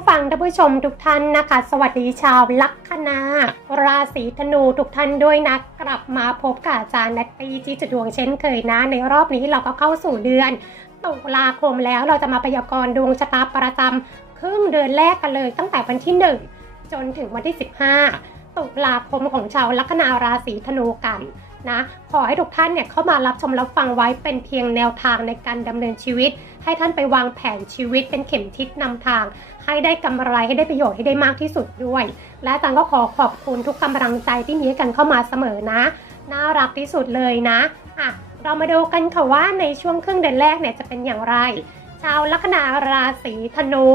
ผู้ฟังท่านผู้ชมทุกท่านนะคะ สวัสดีชาวลัคนาราศีธนูทุกท่านด้วยนะ กลับมาพบกับอาจารย์นัตตี้จีจุดดวงเช่นเคยนะ ในรอบนี้เราก็เข้าสู่เดือนตุลาคมแล้วเราจะมาพยากรณ์ดวงชะตาประจำครึ่งเดือนแรกกันเลย ตั้งแต่วันที่ 1 จนถึงวันที่ 15 ตุลาคมของชาวลัคนาราศีธนูกันนะขอให้ทุกท่านเนี่ยเข้ามารับชมรับฟังไว้เป็นเพียงแนวทางในการดำเนินชีวิต ให้ท่านไปวางแผนชีวิตเป็นเข็มทิศนำทาง ให้ได้กำไรให้ได้ประโยชน์ให้ได้มากที่สุดด้วย และอาจารย์ก็ขอขอบคุณทุกกำลังใจที่มีให้กันเข้ามาเสมอนะ น่ารักที่สุดเลยนะอะเรามาดูกันค่ะว่าในช่วงครึ่งเดือนแรกเนี่ยจะเป็นอย่างไร ชาวลัคนาราศีธนู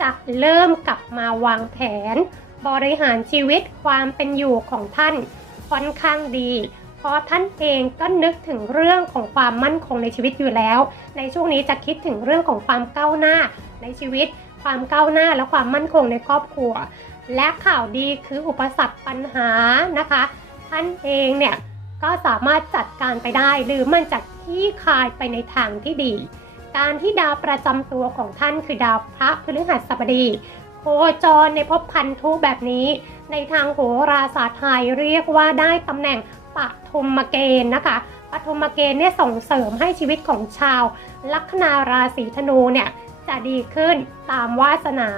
จะเริ่มกลับมาวางแผน บริหารชีวิตความเป็นอยู่ของท่านค่อนข้างดี เพราะท่านเองก็นึกถึงเรื่องของความมั่นคงในชีวิตอยู่แล้ว ในช่วงนี้จะคิดถึงเรื่องของความก้าวหน้าในชีวิต ความก้าวหน้าและความมั่นคงในครอบครัว และข่าวดีคืออุปสรรคปัญหานะคะ ท่านเองเนี่ยก็สามารถจัดการไปได้หรือมันจะที่คายไปในทางที่ดี การที่ดาวประจำตัวของท่านคือดาวพระพฤหัสบดีโคจรในภพพันธุแบบนี้ ในทางโหราศาสตร์ไทยเรียกว่าได้ตำแหน่งปฐมเกณฑ์นะคะปฐมเกณฑ์เนี่ยส่งเสริมให้ชีวิตของชาว ลัคนาราศีธนูเนี่ย จะดีขึ้นตามวาสนา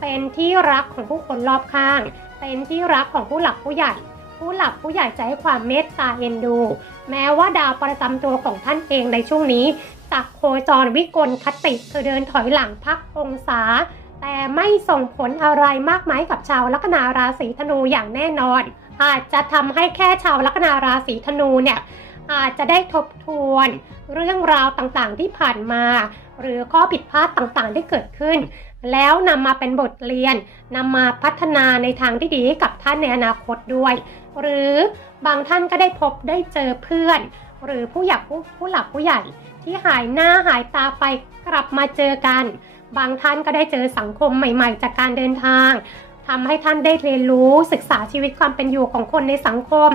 เป็นที่รักของผู้คนรอบข้าง เป็นที่รักของผู้หลักผู้ใหญ่ ผู้หลักผู้ใหญ่จะให้ความเมตตาเอ็นดู แม้ว่าดาวประจำตัวของท่านเองในช่วงนี้จะโคจรวิกลคติคือเดินถอยหลังพักองศา แต่ไม่ส่งผลอะไรมากมายกับชาวลัคนาราศีธนูอย่างแน่นอน อาจจะทำให้แค่ชาวลัคนาราศีธนูเนี่ย อาจจะได้ทบทวน เรื่องราวต่างๆที่ผ่านมา หรือข้อผิดพลาดต่างๆที่เกิดขึ้น แล้วนำมาเป็นบทเรียนนำมาพัฒนาในทางที่ดีให้กับท่านในอนาคตด้วย หรือบางท่านก็ได้พบได้เจอเพื่อน หรือผู้หยักผู้ผู้หลักผู้ใหญ่ ที่หายหน้าหายตาไปกลับมาเจอกัน บางท่านก็ได้เจอสังคมใหม่ ๆ จากการเดินทางทำให้ท่านได้เรียนรู้ศึกษาชีวิตความเป็นอยู่ของคนในสังคม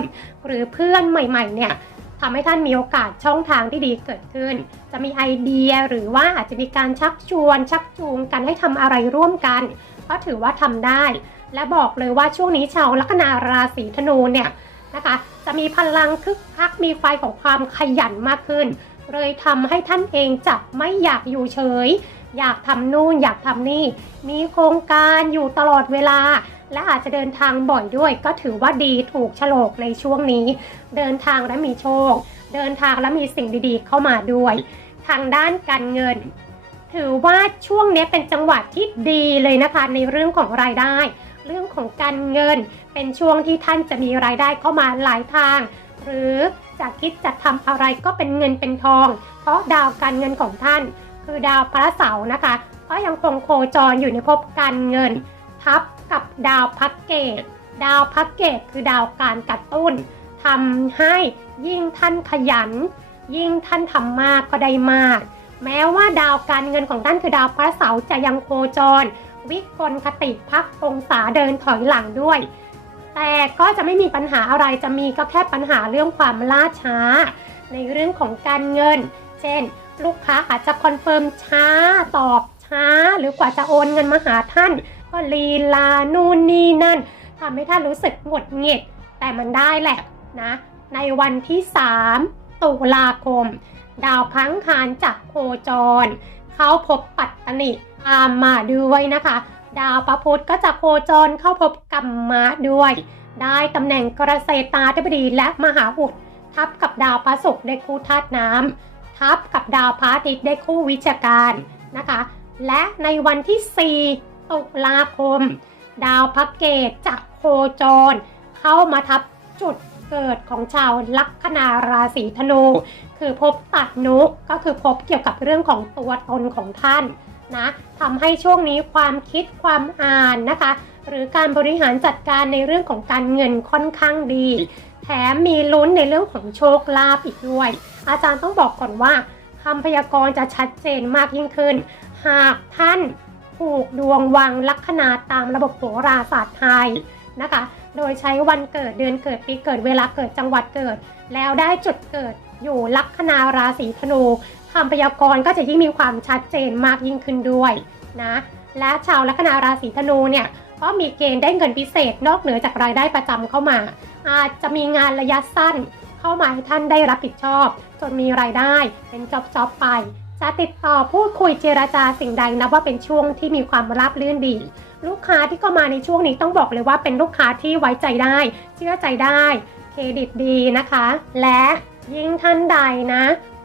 หรือเพื่อนใหม่ ๆ เนี่ย ทำให้ท่านมีโอกาสช่องทางที่ดีเกิดขึ้น จะมีไอเดียหรือว่าอาจจะมีการชักชวน ชักจูงกันให้ทำอะไรร่วมกัน ก็ถือว่าทำได้ และบอกเลยว่าช่วงนี้ชาวลัคนาราศีธนูเนี่ยนะคะจะมีพลังคึกคักมีไฟของความขยันมากขึ้น เลยทำให้ท่านเองจะไม่อยากอยู่เฉย อยากทำนู่นอยากทำนี่ มีโครงการอยู่ตลอดเวลา และอาจจะเดินทางบ่อยด้วย ก็ถือว่าดีถูกโฉลกในช่วงนี้ เดินทางและมีโชค เดินทางและมีสิ่งดีๆ เข้ามาด้วย ทางด้านการเงิน ถือว่าช่วงนี้เป็นจังหวะที่ดีเลยนะคะในเรื่องของรายได้ เรื่องของการเงินเป็นช่วงที่ท่านจะมีรายได้เข้ามาหลายทาง หรือจะคิดจะทำอะไรก็เป็นเงินเป็นทอง เพราะดาวการเงินของท่าน คือดาวพระเสาร์นะคะ ก็ยังคงโคจรอยู่ในภพการเงิน ทับ กับดาวพักเกตดาวพักเกตคือดาวการกระตุ้นทำให้ยิ่งท่านขยัน ยิ่งท่านทำมากก็ได้มาก แม้ว่าดาวการเงินของท่านคือดาวพระเสาร์จะยังโคจร วิกลคติพักองศาเดินถอยหลังด้วย แต่ก็จะไม่มีปัญหาอะไรจะมีก็แค่ปัญหาเรื่องความล่าช้า ในเรื่องของการเงิน เช่น ลูกค้าอาจจะคอนเฟิร์มช้าตอบช้า หรือกว่าจะโอนเงินมาหาท่าน ก็ลีลานู่นนี่นั่นทำให้ท่านรู้สึกหงุดหงิด แต่มันได้แหละนะ ในวันที่ 3 ตุลาคม ดาวพังคารจากโคจร เขาพบปัตตนิตามมาด้วยนะคะ ดาวพระพุธก็จะโคจรเข้าพบกัมมะด้วย ได้ตำแหน่งกราเกษตาธิบดีและมหาอุดทับกับดาวพระศุกร์ได้คู่ธาตุน้ำทับกับดาวพระอาทิตย์ได้คู่วิจการนะคะ และในวันที่ 4 ตุลาคม ดาวพระเกตจะโคจร เข้ามาทับจุดเกิดของชาวลัคนาราศีธนู คือพบตัดนุก็คือพบเกี่ยวกับเรื่องของตัวตนของท่านนะทำให้ช่วงนี้ความคิดความอ่านนะคะ หรือการบริหารจัดการในเรื่องของการเงินค่อนข้างดี แถมมีลุ้นในเรื่องของโชคลาภอีกด้วย อาจารย์ต้องบอกก่อนว่าคำพยากรณ์จะชัดเจนมากยิ่งขึ้น หากท่าน ผูกดวงวังลัคนาตามระบบโหราศาสตร์ไทยนะคะ โดยใช้วันเกิดเดือนเกิดปีเกิดเวลาเกิดจังหวัดเกิด แล้วได้จุดเกิดอยู่ลัคนาราศีธนูคำพยากรณ์ก็จะยิ่งมีความชัดเจนมากยิ่งขึ้นด้วยนะและชาวลัคนาราศีธนูเนี่ยก็มีเกณฑ์ได้เงินพิเศษนอกเหนือจากรายได้ประจำเข้ามา อาจจะมีงานระยะสั้นเข้ามาให้ท่านได้รับผิดชอบ จนมีรายได้เป็นจ็อบๆไป จะติดต่อพูดคุยเจรจาสิ่งใดนับว่าเป็นช่วงที่มีความราบรื่นดี ลูกค้าที่เข้ามาในช่วงนี้ต้องบอกเลยว่าเป็นลูกค้าที่ไว้ใจได้ เชื่อใจได้ เครดิตดีนะคะ และยิ่งท่านใดนะ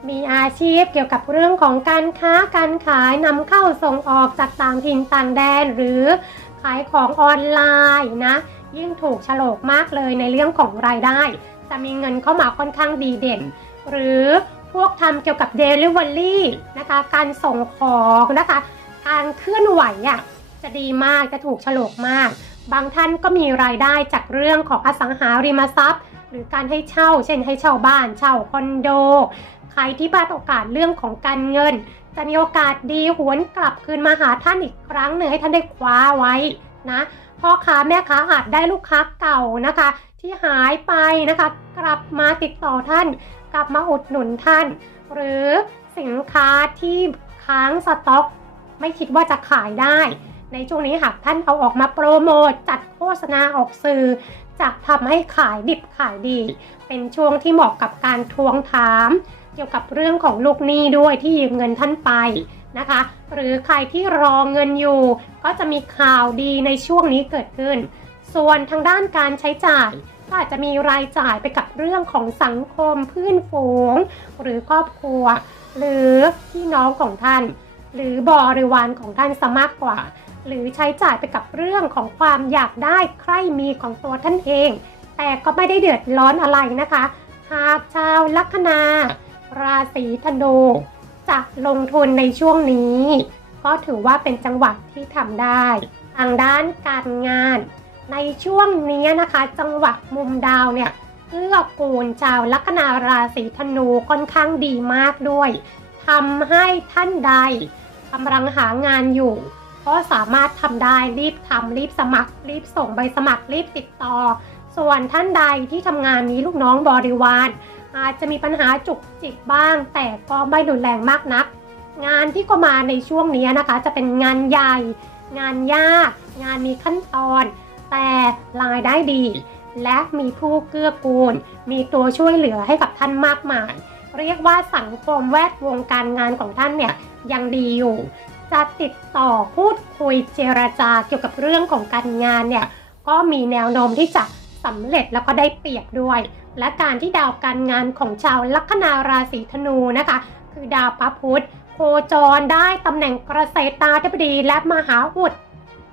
มีอาชีพเกี่ยวกับเรื่องของการค้าการขายนำเข้าส่งออกจากต่างถิ่นต่างแดน หรือขายของออนไลน์นะ ยิ่งถูกฉลกมากเลยในเรื่องของรายได้ จะมีเงินเข้ามาค่อนข้างดีเด่น หรือ พวกทำเกี่ยวกับ Delivery นะคะ การส่งของนะคะ การเคลื่อนไหวอะจะดีมากจะถูกฉลกมาก บางท่านก็มีรายได้จากเรื่องของอสังหาริมทรัพย์ หรือการให้เช่า เช่นให้เช่าบ้านเช่าคอนโด ใครที่พลาดโอกาสเรื่องของการเงิน จะมีโอกาสดีหวนกลับคืนมาหาท่านอีกครั้งหนึ่งให้ท่านได้คว้าไว้นะพ่อค้าแม่ค้าอาจได้ลูกค้าเก่านะคะ ที่หายไปนะคะ กลับมาติดต่อท่าน กลับมาอุดหนุนท่าน หรือสินค้าที่ค้างสต็อก ไม่คิดว่าจะขายได้ ในช่วงนี้หากท่านเอาออกมาโปรโมทจัดโฆษณาออกสื่อจะทำให้ขายดิบขายดี เป็นช่วงที่เหมาะกับการทวงถาม เกี่ยวกับเรื่องของลูกหนี้ด้วยที่ยืมเงินท่านไปนะคะ หรือใครที่รอเงินอยู่ ก็จะมีข่าวดีในช่วงนี้เกิดขึ้น ส่วนทางด้านการใช้จ่าย ก็อาจจะมีรายจ่ายไปกับเรื่องของสังคมเพื่อนฝูง หรือครอบครัว หรือพี่น้องของท่าน หรือบริวารของท่านซะมากกว่า หรือใช้จ่ายไปกับเรื่องของความอยากได้ใคร่มีของตัวท่านเอง แต่ก็ไม่ได้เดือดร้อนอะไรนะคะหากชาวลัคนาราศีธนูจะลงทุนในช่วงนี้ ก็ถือว่าเป็นจังหวะที่ทำได้ ทางด้านการงาน ในช่วงนี้นะคะ จังหวะมุมดาวเนี่ยเกื้อกูลชาวลัคนาราศีธนูค่อนข้างดีมากด้วยทำให้ท่านใดกำลังหางานอยู่ก็สามารถทำได้รีบทำรีบสมัคร รีบส่งใบสมัครรีบติดต่อ ส่วนท่านใดที่ทำงานมีลูกน้องบริวาร อาจจะมีปัญหาจุกจิกบ้าง แต่ก็ไม่รุนแรงมากนัก งานที่ก็มาในช่วงนี้นะคะ จะเป็นงานใหญ่ งานยาก งานมีขั้นตอน แต่รายได้ดี และมีผู้เกื้อกูล มีตัวช่วยเหลือให้กับท่านมากมาย เรียกว่าสังคมแวดวงการงานของท่านเนี่ยยังดีอยู่ จะติดต่อพูดคุยเจรจาเกี่ยวกับเรื่องของการงานเนี่ยก็มีแนวโน้มที่จะสำเร็จแล้วก็ได้เปรียบด้วย และการที่ดาวการงานของชาวลัคนาราศีธนูนะคะ คือดาวพระพุธโคจรได้ตำแหน่งเกษตราธิบดีและมหาอุด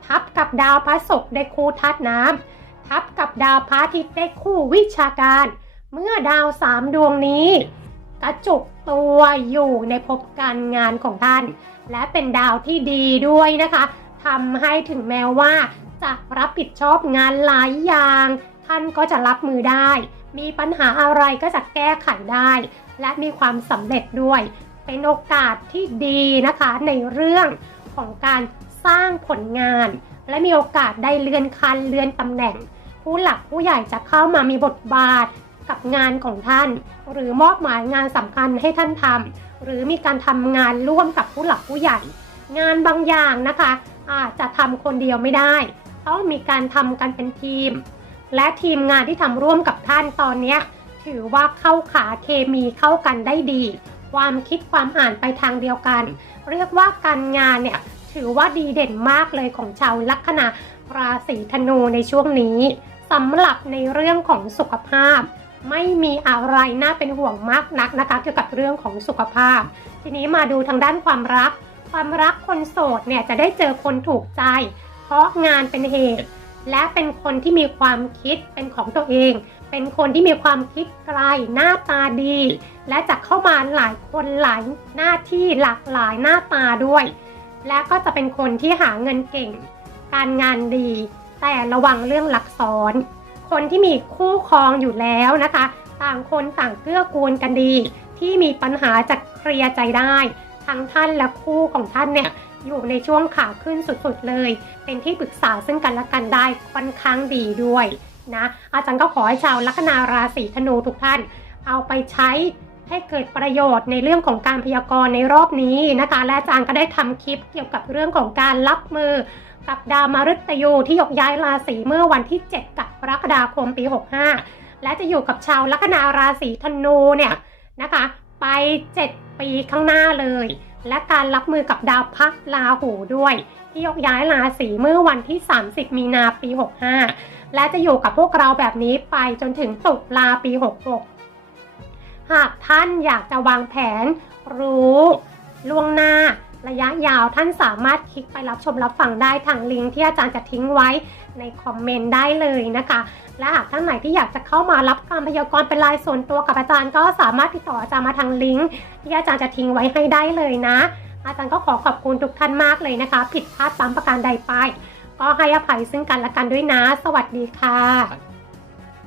ทับกับดาวพระศุกร์ได้คู่ธาตุน้ำทับกับดาวพระอาทิตย์ได้คู่วิชาการ เมื่อดาวสามดวงนี้ กระจุกตัวอยู่ในภพการงานของท่าน และเป็นดาวที่ดีด้วยนะคะทำให้ถึงแม้ว่า จะรับผิดชอบงานหลายอย่าง ท่านก็จะรับมือได้ มีปัญหาอะไรก็จะแก้ไขได้ และมีความสำเร็จด้วย เป็นโอกาสที่ดีนะคะในเรื่องของการ สร้างผลงาน และมีโอกาสได้เลื่อนขั้นเลื่อนตำแหน่ง ผู้หลักผู้ใหญ่จะเข้ามามีบทบาทกับงานของท่าน หรือมอบหมายงานสำคัญให้ท่านทำหรือมีการทำงานร่วมกับผู้หลักผู้ใหญ่ งานบางอย่างนะคะอาจจะทำคนเดียวไม่ได้ต้องมีการทำกันเป็นทีม และทีมงานที่ทำร่วมกับท่านตอนนี้ถือว่าเข้าขาเคมีเข้ากันได้ดี ความคิดความอ่านไปทางเดียวกัน เรียกว่าการงานเนี่ย ถือว่าดีเด่นมากเลยของชาวลัคนาราศีธนูในช่วงนี้สำหรับในเรื่องของสุขภาพ ไม่มีอะไรน่าเป็นห่วงมากนักนะคะ เกี่ยวกับเรื่องของสุขภาพ ทีนี้มาดูทางด้านความรัก ความรักคนโสดเนี่ยจะได้เจอคนถูกใจ เพราะงานเป็นเหตุ และเป็นคนที่มีความคิดเป็นของตัวเอง เป็นคนที่มีความคิดไกลหน้าตาดี และจะเข้ามาหลายคนหลายหน้าที่หลากหลายหน้าตาด้วย และก็จะเป็นคนที่หาเงินเก่ง การงานดี แต่ระวังเรื่องหลักซ้อน คนที่มีคู่ครองอยู่แล้วนะคะ ต่างคนต่างเกื้อกูลกันดี ที่มีปัญหาจะเคลียร์ใจได้ ทั้งท่านและคู่ของท่านเนี่ยอยู่ในช่วงขาขึ้นสุดๆเลย เป็นที่ปรึกษาซึ่งกันและกันได้ค่อนข้างดีด้วยนะอาจารย์ก็ขอให้ชาวลัคนาราศีธนูทุกท่าน เอาไปใช้ ให้เกิดประโยชน์ในเรื่องของการพยากรณ์ในรอบนี้นะคะ และอาจารย์ก็ได้ทำคลิปเกี่ยวกับเรื่องของการรับมือกับดาวมฤตยูที่ยกย้ายราศีเมื่อวันที่7กรกฎาคมปี 65 และจะอยู่กับชาวลัคนาราศีธนูเนี่ยนะคะ ไป 7 ปีข้างหน้าเลย และการรับมือกับดาวพักลาหูด้วย ที่ยกย้ายราศีเมื่อวันที่ 30 มีนาปี 65 และจะอยู่กับพวกเราแบบนี้ไปจนถึงตุลาปี 66 หากท่านอยากจะวางแผน รู้ล่วงหน้าระยะยาวท่านสามารถคลิกไปรับชมรับฟังได้ทางลิงก์ที่อาจารย์จะทิ้งไว้ในคอมเมนต์ได้เลยนะคะ และหากท่านไหนที่อยากจะเข้ามารับการพยากรณ์เป็นรายส่วนตัวกับอาจารย์ก็สามารถติดต่ออาจารย์มาทางลิงก์ที่อาจารย์จะทิ้งไว้ให้ได้เลยนะ อาจารย์ก็ขอขอบคุณทุกท่านมากเลยนะคะ ผิดพลาดตามประการใดไป ก็ให้อภัยซึ่งกันและกันด้วยนะ สวัสดีค่ะ